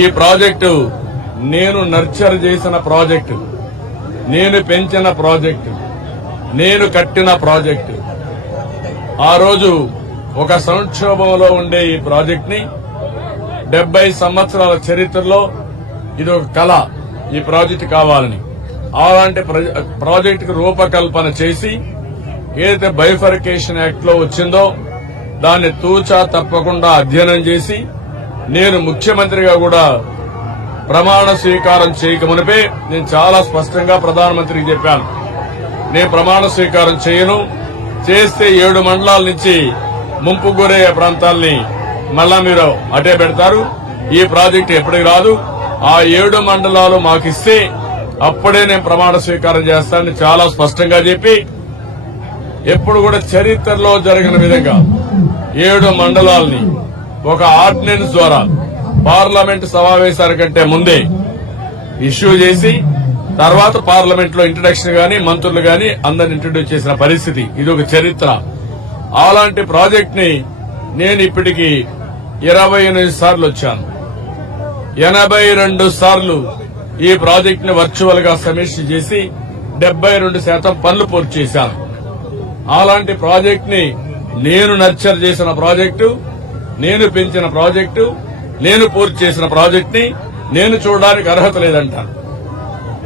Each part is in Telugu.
ఈ ప్రాజెక్టు నేను నర్చర్ చేసిన ప్రాజెక్టు. నేను పెంచిన ప్రాజెక్టు. నేను కట్టిన ప్రాజెక్టు. ఆ రోజు ఒక సంక్షోభంలో ఉండే ఈ ప్రాజెక్ట్ని డెబ్బై సంవత్సరాల చరిత్రలో ఇది ఒక కళ ఈ ప్రాజెక్టు కావాలని. అలాంటి ప్రాజెక్టుకు రూపకల్పన చేసి ఏదైతే బైఫర్కేషన్ యాక్ట్లో వచ్చిందో దాన్ని తూచా తప్పకుండా అధ్యయనం చేసి నేను ముఖ్యమంత్రిగా కూడా ప్రమాణ స్వీకారం చేయకమునిపే నేను చాలా స్పష్టంగా ప్రధానమంత్రికి చెప్పాను. నేను ప్రమాణ స్వీకారం చేయను. చేస్తే ఏడు మండలాల నుంచి ముంపు గురయ్యే ప్రాంతాల్ని మళ్ళా మీరు అటే పెడతారు. ఈ ప్రాజెక్టు ఎప్పటికి రాదు. ఆ ఏడు మండలాలు మాకిస్తే అప్పుడే నేను ప్రమాణ స్వీకారం చేస్తానని చాలా స్పష్టంగా చెప్పి ఎప్పుడు కూడా చరిత్రలో జరిగిన విధంగా ఏడు మండలాల్ని ఒక ఆర్డినెన్స్ ద్వారా పార్లమెంట్ సమావేశాల కంటే ముందే ఇష్యూ చేసి తర్వాత పార్లమెంట్లో ఇంట్రడక్షన్ గాని మంత్రులు గాని అందరిని ఇంట్రడ్యూస్ చేసిన పరిస్థితి. ఇది ఒక చరిత్ర. అలాంటి ప్రాజెక్ట్ని నేను ఇప్పటికి ఇరవై ఎనిమిది సార్లు వచ్చాను. ఎనభై రెండు సార్లు ఈ ప్రాజెక్ట్ని వర్చువల్గా సమీక్ష చేసి డెబ్బై రెండు శాతం పనులు పూర్తి చేశాను. అలాంటి ప్రాజెక్ట్ని నేను నర్చర్ చేసిన ప్రాజెక్టు నేను పెంచిన ప్రాజెక్టు నేను పూర్తి చేసిన ప్రాజెక్ట్ని నేను చూడడానికి అర్హత లేదంటాను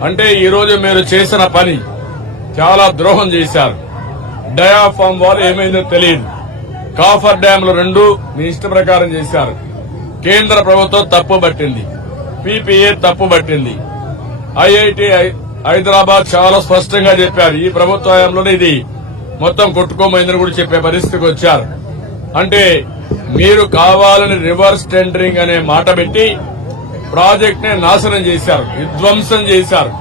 అంటే ఈరోజు మీరు చేసిన పని చాలా ద్రోహం చేశారు. డయాఫామ్ వాల్ ఏమైందో తెలియదు. కాఫర్ డ్యాంలు రెండు మీ ఇష్ట ప్రకారం చేశారు. కేంద్ర ప్రభుత్వం తప్పు పట్టింది. పీపీఏ తప్పు పట్టింది. ఐఐటి హైదరాబాద్ చాలా స్పష్టంగా చెప్పారు. ఈ ప్రభుత్వ హయాంలోనే ఇది మొత్తం కొట్టుకోమైందని కూడా చెప్పే పరిస్థితికి వచ్చారు. అంటే మీరు కావాలని రివర్స్ టెండరింగ్ అనే మాట పెట్టి ప్రాజెక్ట్ని నాశనం చేశారు విధ్వంసం చేశారు.